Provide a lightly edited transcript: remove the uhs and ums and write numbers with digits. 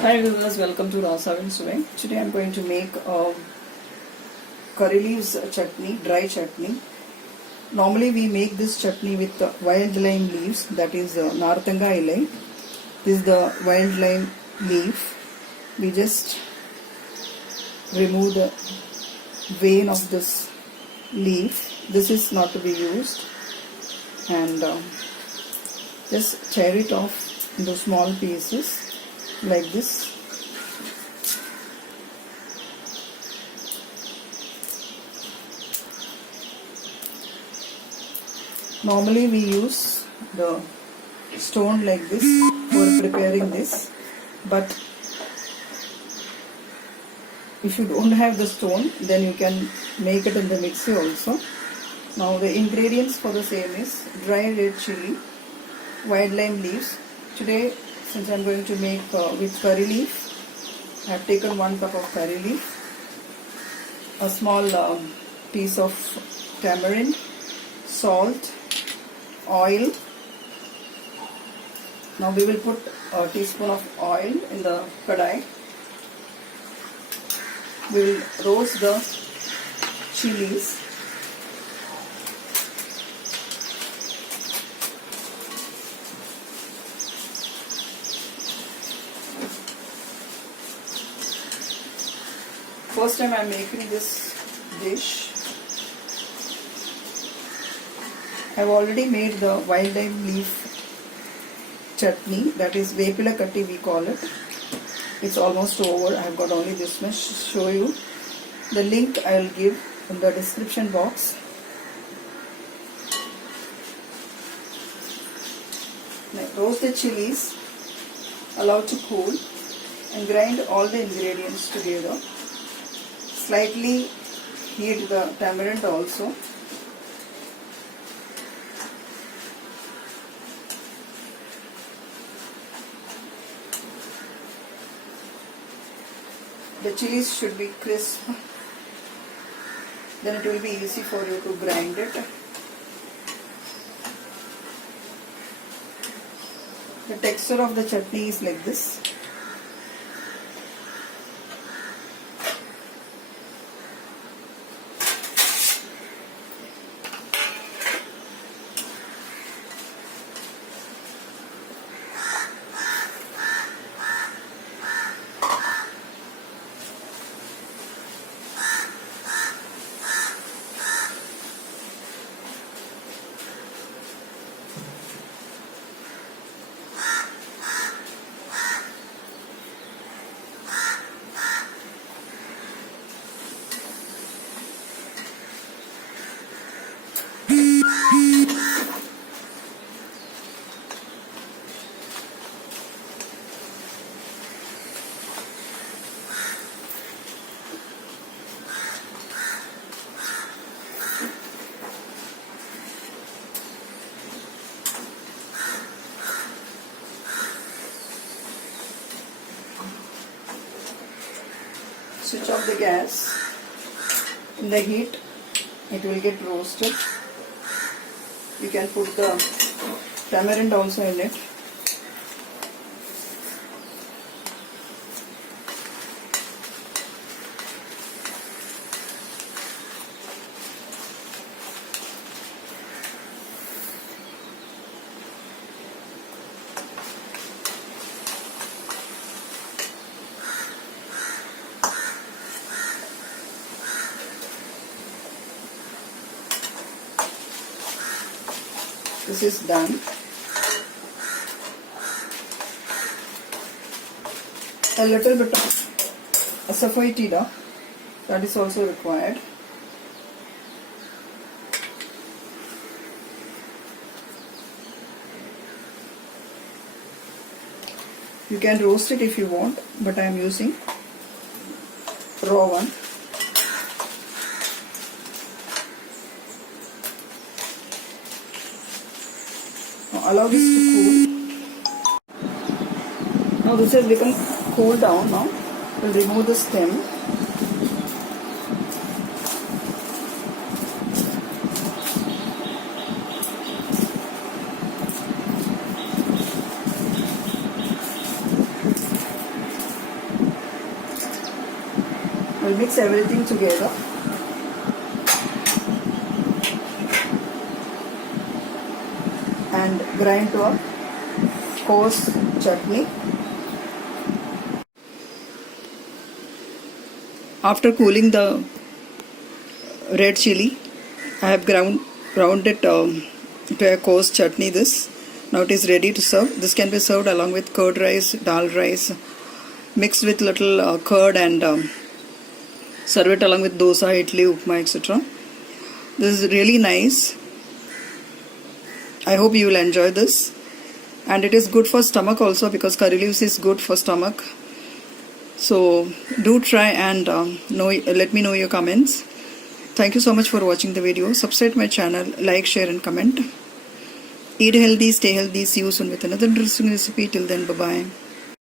Hi viewers, welcome to Rasavan Suve. Today I am going to make curry leaves chutney, dry chutney. Normally we make this chutney with wild lime leaves, that is Nartanga ilai. This is the wild lime leaf. We just remove the vein of this leaf. This is not to be used, and just tear it off into small pieces like this. Normally we use the stone like this for preparing this, but if you don't have the stone, then you can make it in the mixie also. Now the ingredients for the same is dry red chili, wild lime leaves. Today, since I am going to make with curry leaf, I have taken 1 cup of curry leaf, a small piece of tamarind, salt, oil. Now we will put a teaspoon of oil in the kadai. We will roast the chilies. First time I am making this dish. I have already made the wild lime leaf chutney, that is Vepila Katti we call it. It's almost over. I have got only this much to show you. The link I will give in the description box. Now roast the chilies, allow to cool, and grind all the ingredients together. Slightly heat the tamarind also. The chilies should be crisp, then it will be easy for you to grind it. The texture of the chutney is like this. Switch off the gas. In the heat, it will get roasted. You can put the tamarind also in it. This is done. A little bit of asafoetida, that is also required. You can roast it if you want, but I am using raw one. Allow this to cool. Now this has become cool down. Now we'll remove the stem. We'll mix everything together. And grind to a coarse chutney. After cooling the red chili, I have ground it to a coarse chutney. Now it is ready to serve. This can be served along with curd rice, dal rice, mixed with little curd, and serve it along with dosa, idli, upma, etc. This is really nice. I hope you will enjoy this. And it is good for stomach also, because curry leaves is good for stomach. So do try and let me know your comments. Thank you so much for watching the video. Subscribe my channel, like, share and comment. Eat healthy, stay healthy. See you soon with another interesting recipe. Till then, bye-bye.